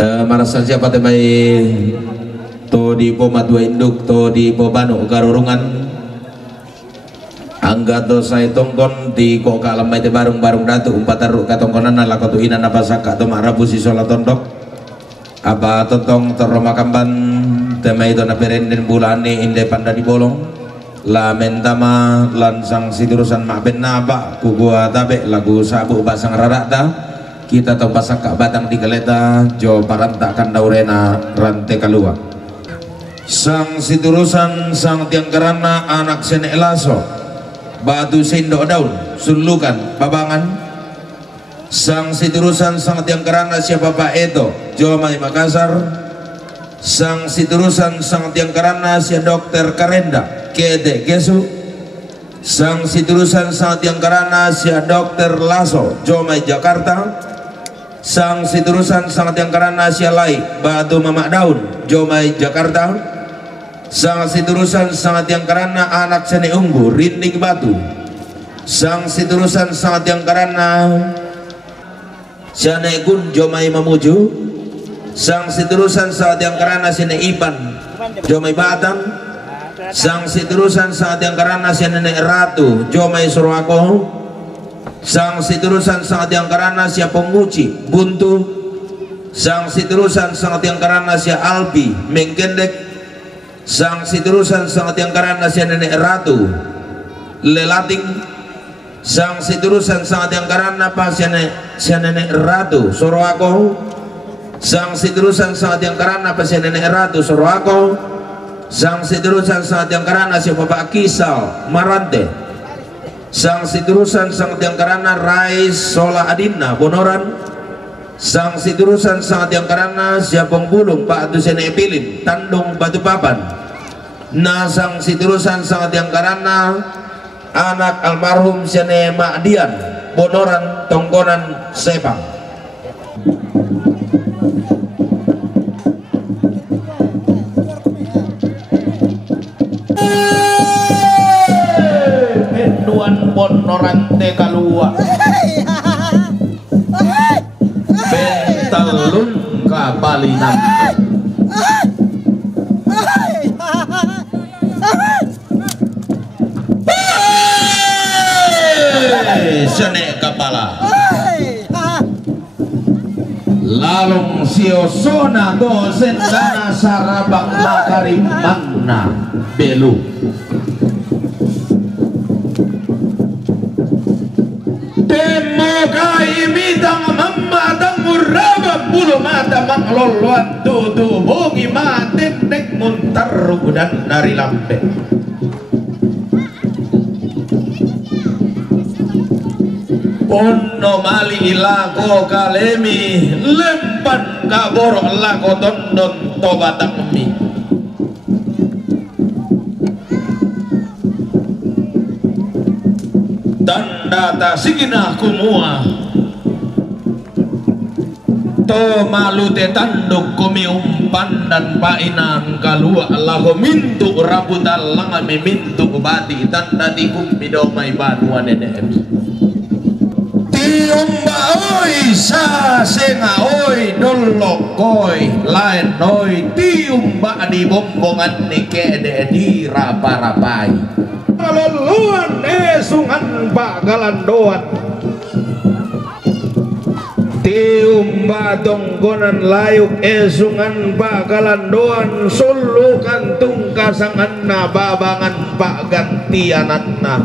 Marasan siapa temai to di po madua induk to di po banu karurungan angga to say tongkon di ko kalamay te barung datu umpataru katongkonan na lakotu ina napasaka to marabu si sola tondok apa totong terromakamban temai to na perenden bulani inde panda di bolong la mentama lansang siturusan makben naba kugua tabe lagu sabu basang rarata kita to pasaka batang di keleta jo parantakan daurena rante kalua sang siturusan sang tiang kerana anak sene elaso batu sendok daun sulukan babangan sang siturusan sang tiang kerana siapa Pak Eto Jawa Makassar sang siturusan sang tiang kerana siapa dokter Karenda Kede Gesu sang siturusan sang tiang kerana siapa dokter Laso Jawa Jakarta sang siturusan sang tiang kerana siapa Lai Batu Mamak Daun Jawa Jakarta sang siturusan sangat yang karena anak seni ungu rinding batu sang siturusan sangat yang karena sene gun jomai mamuju sang siturusan sangat yang karena sene ipan jomai batang sang siturusan sangat yang karena sene ratu jomai surwako sang siturusan sangat yang karena siapa penguci buntu sang siturusan sangat yang karena siapa albi mengkendek sang siturusan sangat yang karena si nenek ratu lelating sang siturusan sangat yang karena apa si nenek ratu sorowako sang siturusan sangat yang karena apa si nenek ratu sorowako sang siturusan sangat yang karena si bapak kisal marante sang siturusan sangat yang karena rais sola adina bonoran sang siturusan sangat yang karena siapong bulung Pak Dusene Pilin Tandung Batu Papan nah sang siturusan sangat yang karena anak almarhum Sene Makdian Bonoran Tongkonan Sepang Penduan Bonoran Tekalua Bentalun Kapalinan Sene Kapala Lalong siosona dosen dana sarabang makarim magna belu Temogai mitang mamadang murabang bulu mata mangloluan tutu bongi matin nek muntaru dan dari lampe Pono mali ilako kalemi lempan kaborok lako tondon tobatang mi tanda tasigina kumua to malu te tanduk kumi umpan dan painan kalua laho mintu rabutal langami mintu bati tanda dikum bidomai banua nenek Tiumba oi sa senga oi dolok koi lain oi tiumba di bombongan ni kede di rapa-rapai kaluluan sungan bagalan doan tiumba tongkonan layuk sungan bagalan doan sulukan tungkasangan na babangan pak gantianan na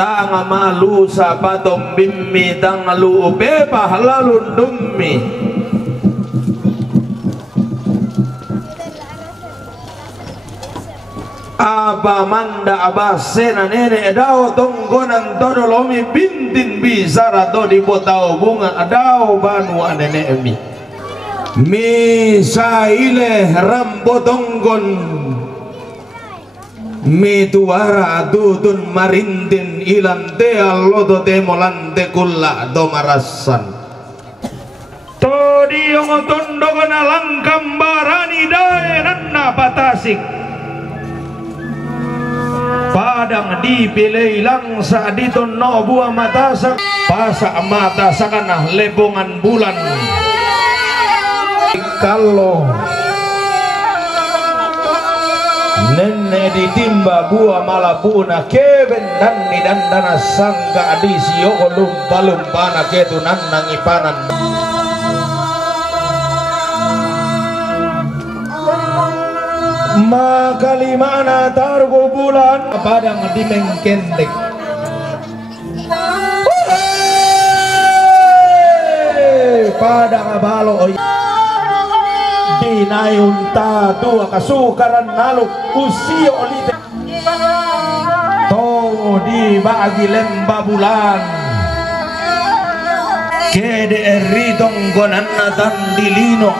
tanga malu sa patong bimmi tanga luupe pahalalun dummi aba manda abasena nene edao tongkonan todolomi bintin bisara to di botao bunga adao banu anene mi saile rambo tonggon mituara tutun marindin ilante allodo temolante kulla domarasan todi yang tondogana langkam barani daerah batasik padang dipilih langsa diton no buah mata pasa mata sakana lebongan bulan Kalau nenek ditimba buah malabuna keben dan nidandana sangka adisi yoko lumpa-lumpana ketunan nangipanan maka limana targo bulan padang dimengkendek padang balo dinayun tua kasukaran naluk usio olite to di bagi lemba bulan kede eritong gonanna tan dilino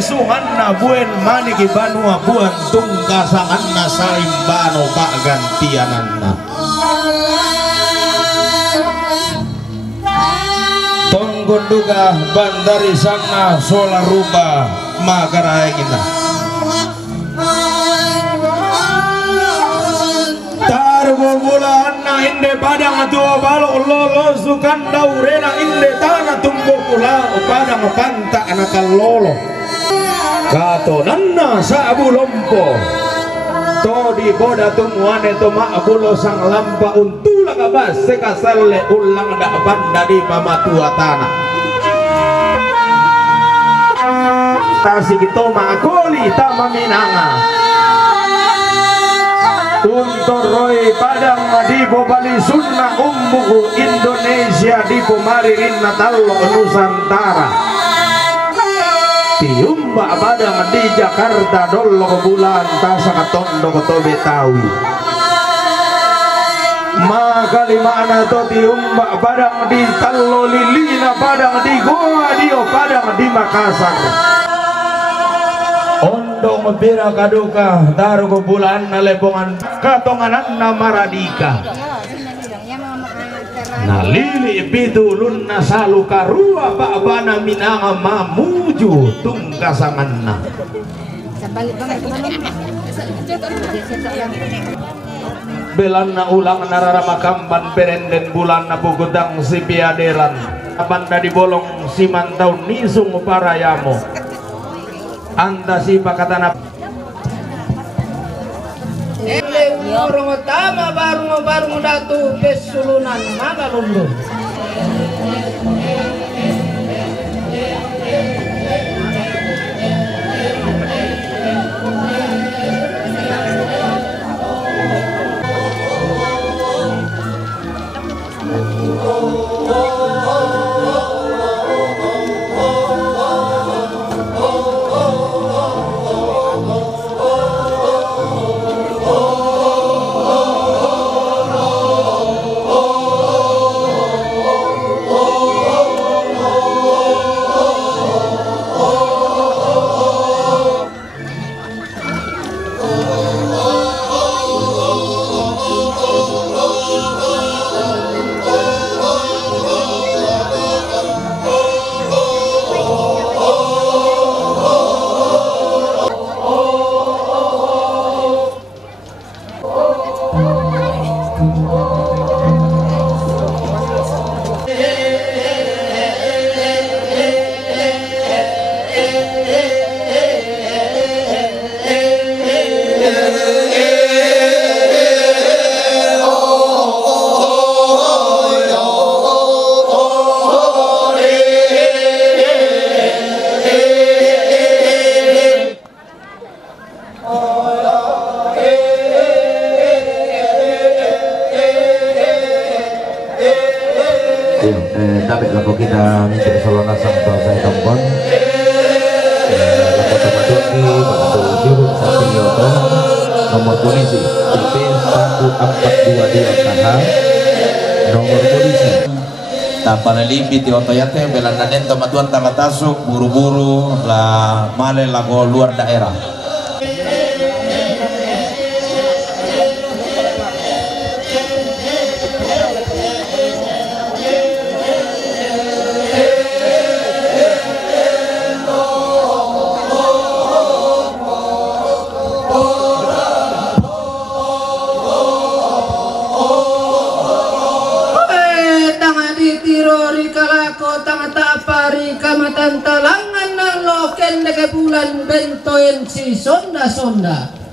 suhanna buen maniki banua buan tungkasanganna saimbano pak gantiananna tonggonduga bandari sana solar ruba magarai kita tarbo bulan na inde padang tua balo lolo sukan daurena inde tanah tumbuh pula padang panta anak lolo kato nanna sabu lompo to di boda tumuane to maabulo sang lampa untula kabas sekasalle ulang dak banda di pamatua tanah tasi kita makoli tama minanga untuk roy padang madibo bali sunna umbuku Indonesia di pemaririn Natallo Nusantara tiumba padang di Jakarta dollo bulan tasa katondo koto Betawi maka limana to tiumba padang di Tallo Lilina padang di Goa dio padang di Makassar ondong bira kaduka taruh ke bulan nalebongan katonganan Maradika nalili pitulun nasalu karua ba'bana minanga mamuju tungkasanganna belanna ulang nararama kampan perenden bulan na pugudang si piaderan apanda dibolong si mantau nisung parayamo anda si pakatana orang utama baru datu besulunan mana lulun dapat laku kita untuk salona sampai saya tombon laku tomadoki bantu juruk sapi yoto nomor polisi IP 1422 KH nomor polisi tapana limpi ti otoyate belananen tomatuan tamatasuk buru-buru la male lago luar daerah ke bulan bentoen si sonda-sonda.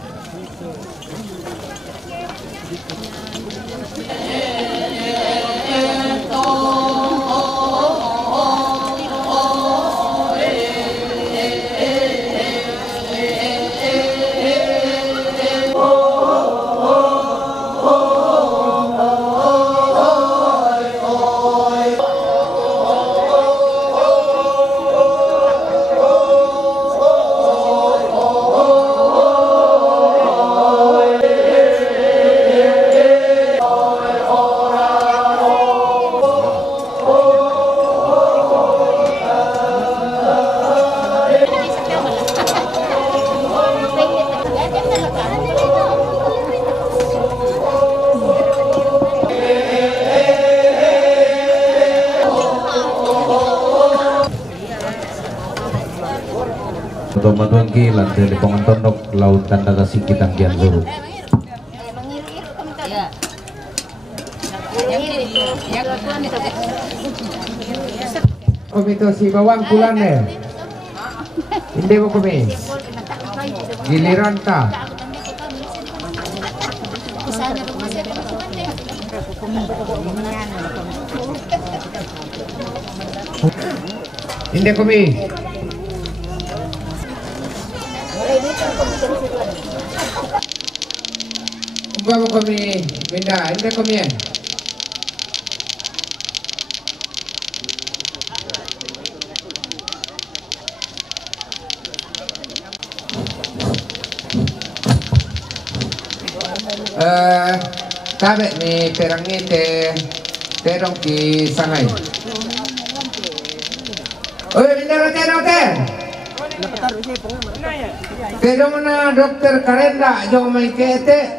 Matuangki lantai di Pongantondok Laut Tanda Kasih Kitanggian Zuru. Komito si bawang pulan hindi mo kami giliran ka hindi kami bawa kami benda hindi kami tabe ni perangi terong ki sangai. Oi, bintang hotel. Terong na dokter Karenda jong mai kete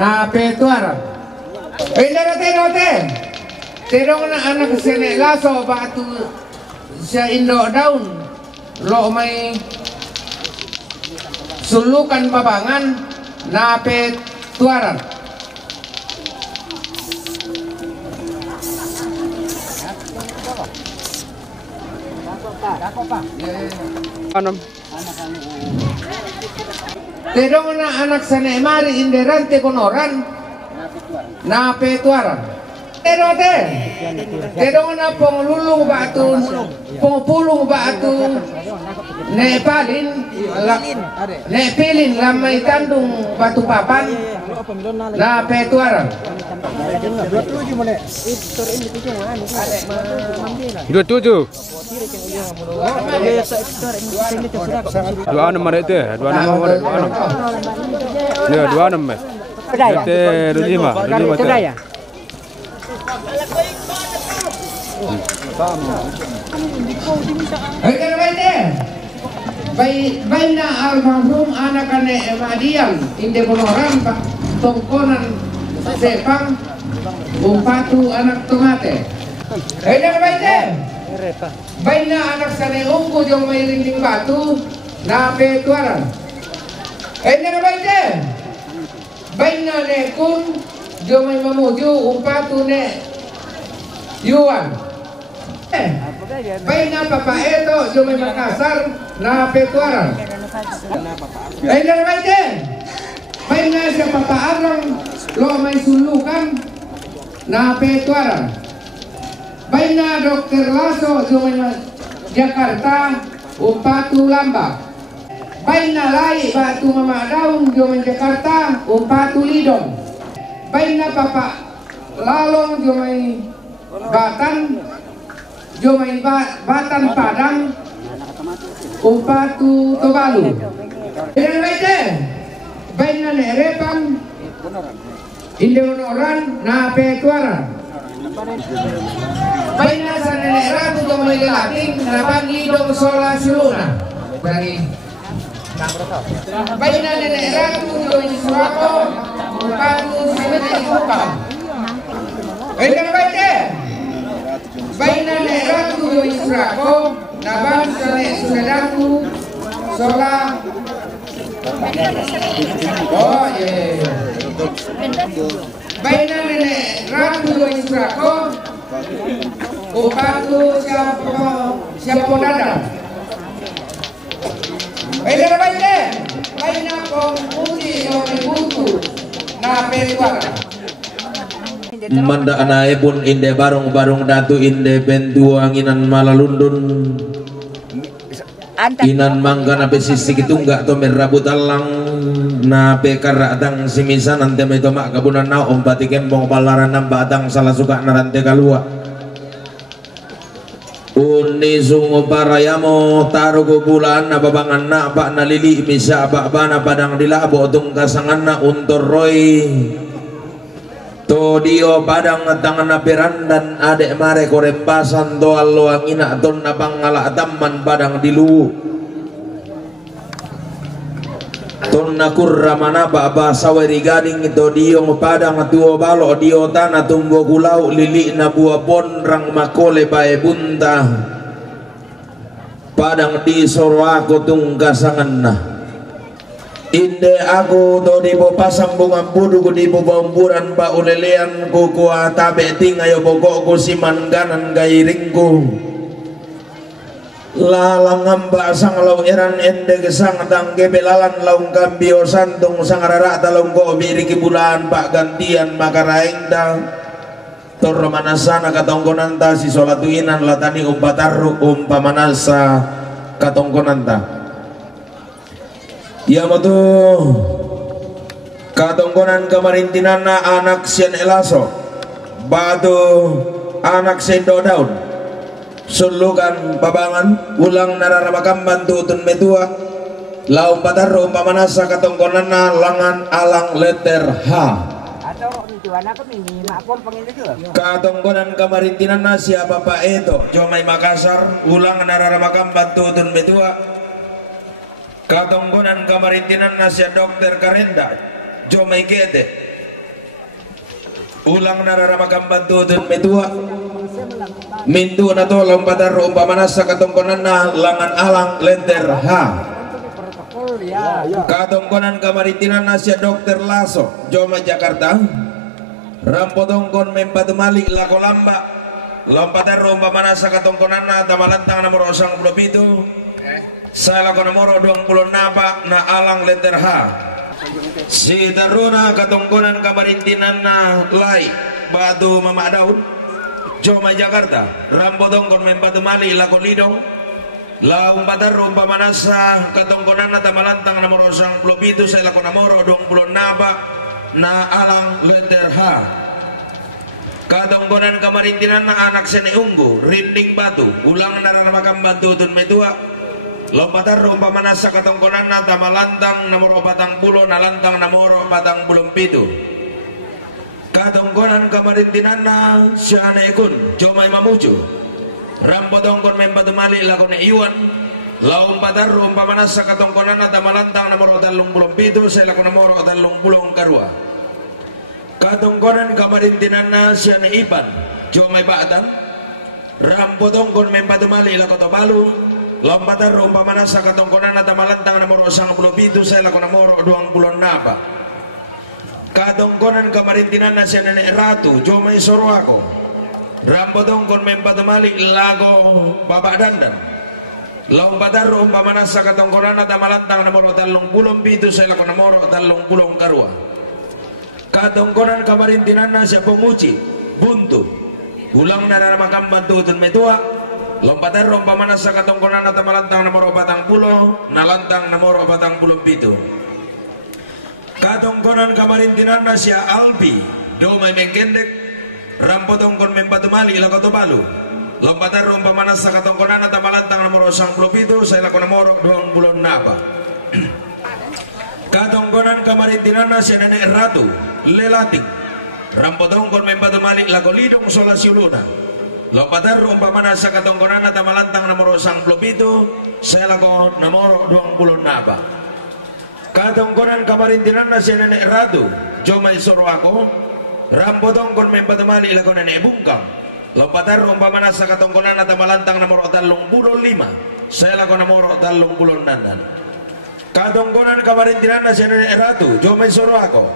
na petuara. Bintang hotel. Terong na anak sene laso batu sa Indo daun lo mai sulukan babangan na petuara. Terong na anak sa Neymari inderante konoran na petuaran. Terong na ponglulung batu pongpulung batu nepilin lamay tandung batu papan na petuaran. 27. Dua enam ada itu, dua enam ada dua enam. Ya dua enam. Itu dua lima tu. Baik na almarhum anak ane Madian inde bonoran pak tongkonan sepang umpatu anak tomate. Baik na anak sane ungku jong may rinding batu na petuaran. Baik na nekun jong may mamuju umpatu ne yuan. Baik na papa eto jong may Makassar na petuaran. Baik na siya papa arang lo may sulukan na petuaran. Baik na Dokter Laso jong may Jakarta umpatu lambak. Baik na lai batu mama daun jong may Jakarta umpatu lidong. Baik na papa lalong jong may Batan jomay Batan Padang umpatu Tobalu. Baik na nerepang Indonoran na petuaran. Baik na sa neratu jomay lalaking napang lidong sola siluna. Baik na neratu jomay suwako umpatu sinete ikupang. Baik na neratu jomay suwako nabang sa sunadaku sola. Oh yeah. Baik na neratu jomay suwako umpatu siapa dadang. na petuara. Manda anae pun inde barong-barong datu inde bentuanginan malalundun inan mangga nape sisi kitungga to merabut alang nape karatang simisan ante me tomak kabunan na ompati kembong palaran namba atang salah suka narante kalua uni sungo parayamo tarugo bulan na babangan na pak nalili misa pak bana padang dilabo tung kasangan na untor roy to dio padang tangan na berandan adek mare korempasan to allo angina ton na pangala taman padang dilu ton na kurra mana baba saweri gading to dio padang tuo balo dio tanah tumbo kulau lili na buah pon rang makole bae bunta padang di soro aku tung kasangan na inde aku to di po pasambungan pudu ko di po bamburan pa ulelean ko ko atabe tingayo boko ko siman ganan gairing ko lalang amba sang law eran ende gesang tangge belalan laung kambio santung sang rara talong ko biriki bulan pak gantian makaraing da torro manasana katongkonan ta si solatuinan latani umpataru umpamanasa katongkonan ta ya matu katongkonan kamarintinana anak sian elaso batu anak sendo daun sulukan babangan ulang nararamakam bantu tun metua laum pataru umpamanasa katongkonana langan alang letter H katongkonan kamarintinana siapa pak itu Jomai Makassar ulang nararamakam bantu tun metua katongkonan kamarintinan nasia dokter Karenda Jomai Gede ulang nararamakam bantu dan metua mintu nato lompatar umpamanasa katongkonan na langan alang lenter H katongkonan kamarintinan nasia dokter Laso Jomai Jakarta rampotongkon membatu malik lako lamba lompatar umpamanasa katongkonan na tamalantang nomor 97 saya lakukan nomor 20 napa na alang letter H si taruna katongkonan kamarintinan na lai batu mama daun Jomai Jakarta rambotongkon membatu mali laku lidong laung patar umpamanasa katongkonan na tamalantang nomor 27 saya lakukan nomor 20 napa na alang letter H katongkonan kamarintinan na anak sene ungu rinding batu ulang naranamakam batu tun metua lompatar umpamanasa katongkonan na tamalantang nomor 40 nalantang nomor 47 katongkonan kamarintinan na siana ikun Jomai Mamuju rampotongkon membatu mali lakone iwan lompatar umpamanasa katongkonan na tamalantang nomor 37 saya lakone nomor 30 karua katongkonan kamarintinan na siana Ipan Jomai Baatan rampotongkon membatu mali lakoto balu lompatan umpamanasa katongkonan na tamalantang nomor 97 saya lakon nomor 20 napa katongkonan kamarintinan na siya nenek ratu Jomai Sorwako rampotongkon membatamalik lago bapak dandan lompatan umpamanasa katongkonan na tamalantang nomor 37 saya lakon nomor 30 karua katongkonan kamarintinan na siya penguci buntu ulang na namakam bantutun metua lompatan umpamanasa katongkonan na tamalantang nomor 40 nalantang nomor 47 katongkonan kamarintinan na siya Alpi Domay Mengkendek rampotongkon membatumali lakoto balu lompatan umpamanasa katongkonan na tamalantang nomor 57 saya lakon nomor 20 napa katongkonan kamarintinan na siya Nenek Ratu Lelating rampotongkon membatumali lakolidong solasiuluna lompatar umpamanasa katongkonan na tamalantang nomor 57 saya lakon nomor 20 napa katongkonan kamarintinan na siya Nenek Ratu Jomai Sorwako rampotongkon membatamali lakon Nenek Bungkam lompatar umpamanasa katongkonan na tamalantang nomor 35 saya lakon nomor 36 nandan katongkonan kamarintinan na siya Nenek Ratu Jomai Sorwako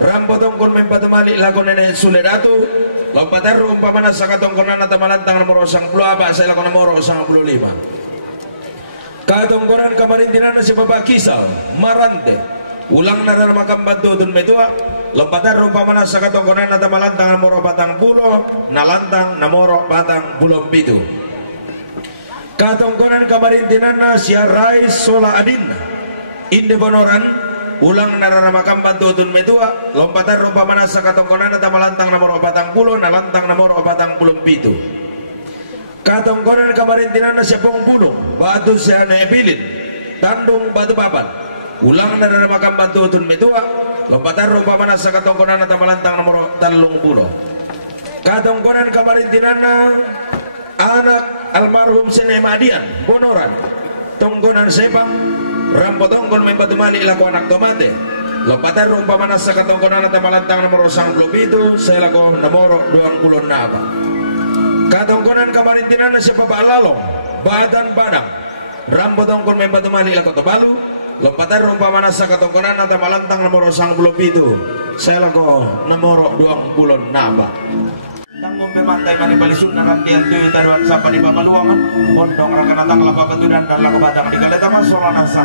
rampotongkon membatamali lakon Nenek Suledatu lompatar umpamanasa katongkonan na tamalantang nomor 54 saya lakon nomor 55 katongkonan kamarintinan na si Bapak Kisal Marante ulang nararamakam bantutun metua lompatan rumpamana sakatongkonan na tamalantang namoro patang pulo nalantang namoro patang pulo pitu katongkonan kamarintinan na siya Rai Sola Adin inde bonoran ulang naranamakam bantutun metua lompatan rumpamana sakatongkonan na tamalantang namoro patang pulo nalantang namoro patang pulo pitu katongkonan kamarintinan na siya Pong Bulong batu siya naipilin tandung batu papan ulang naranamakam bantutun metua lompatan rumpamana sakatongkonan na tamalantang namoro talung pulo katongkonan kamarintinan na anak almarhum Sinemadian bonoran tongkonan sepang rampotongkon may batumali ilako anak tomate lompatan rumpamana sakatongkonan na tamalantang namoro sang itu saya lako namoro 20 na apa katongkonan kamarintinan na siya Papalalong badan padang rampotongkon may batumali ilako tobalu lompatan rumpamana sakatongkonan na tamalantang namoro sang itu saya lako namoro 20 na apa tanggung memandai mani balisun nakan tian tuyu taruan sapa di papaluangan bondong rakanatang lapa betudan dan lako batang di kaletama solanasa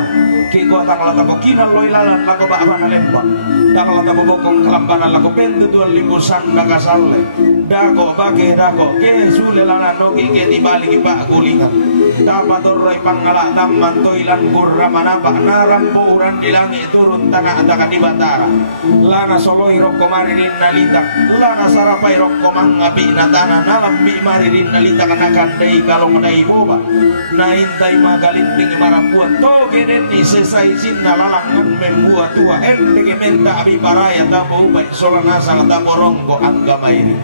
kiko tang latako kinan loilalan lako ba'amana lembang tang latako bokong kelambanan lako pentu tuan limbusan nakasalle dako bake dako ke sulelana nogi ke dibalik pak gulingan tapatoroi pangalak tamman toilan burramana pak naran buuran di langit turun tanah atakan di batara lana soloi rokko maririn nalitak lana sarapai rokko mangapi natana nalam bi maririn nalitak anakan dai kalong dai boba naintai magalinting marapuan toge deni sesai sinna lalangan membuat tua endege menta abi paraya tabo upai solana salah tabo rongko anggama ini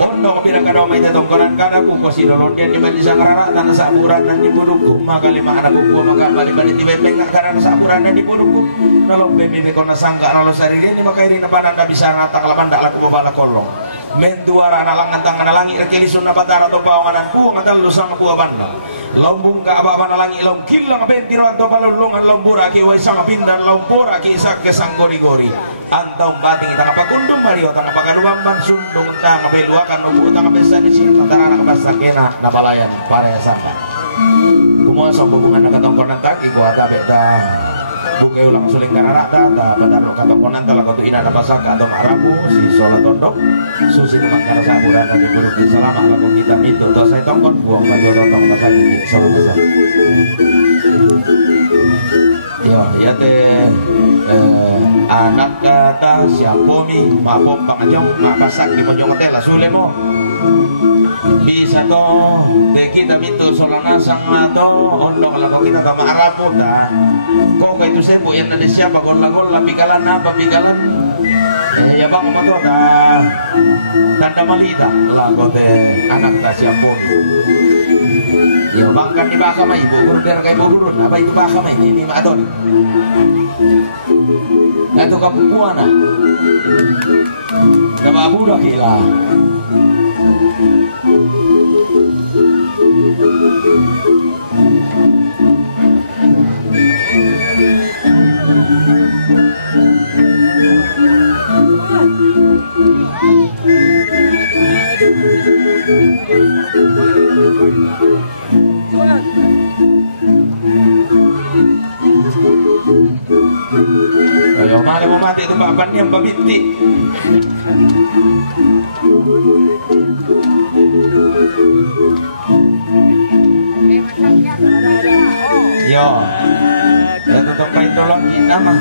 Pondok pinang kada may tatongkonan kada kung kasi dolondian di bali sang rara tanah saburan nan di punuku maka lima anak buku maka bali di bembeng kada na saburan nan di punuku nalong bembeng ko na sangga nalo sarili ni maka irin na pananda bisa ngata kalaban dak laku babala kolong mentuara na lang antang na langi rekelisun na patara to pawangan ku ngatal lusang buah banda lombung ka aba na langi long kilang bentiro to balulungan lombura ki way sang pindan lombura ki isak ke sang gori-gori antong bating ita kapagundong Mario tang kapagalubamban sundong tang kabeluakan nubu tang kapesa di sini tantara na kapasa kena na balayan para ya sangka kumuha sa hubungan na katongkonan tagi ko atabe ta bukay ulang suling kararata ta padano katongkonan talaga to ina na pasaka atong arabu si Sola Tondok susi naman kana sa aburan na diburuk di salama lagu kita minto to sa tongkon buang baju tong pasagi Sola Besar ya teh anak kata siapomi mapom panganyong makasak di panyong tela sulemo bisa to de kita minto solana sang ato ondong lako kita kama arapo ta kok kay itu sebo yan na siya pagol bikalan na pabikalan ya bang mo to da tanda malita lako te anak ta siapomi ya bang kan ibaka may bubur der kay bubur na ba itu baka may ni maadon ato kapupuan na kababura kila Kalau malah mau mati itu bapak yang babinti. Yo, dan tutup kain tolong kita mah.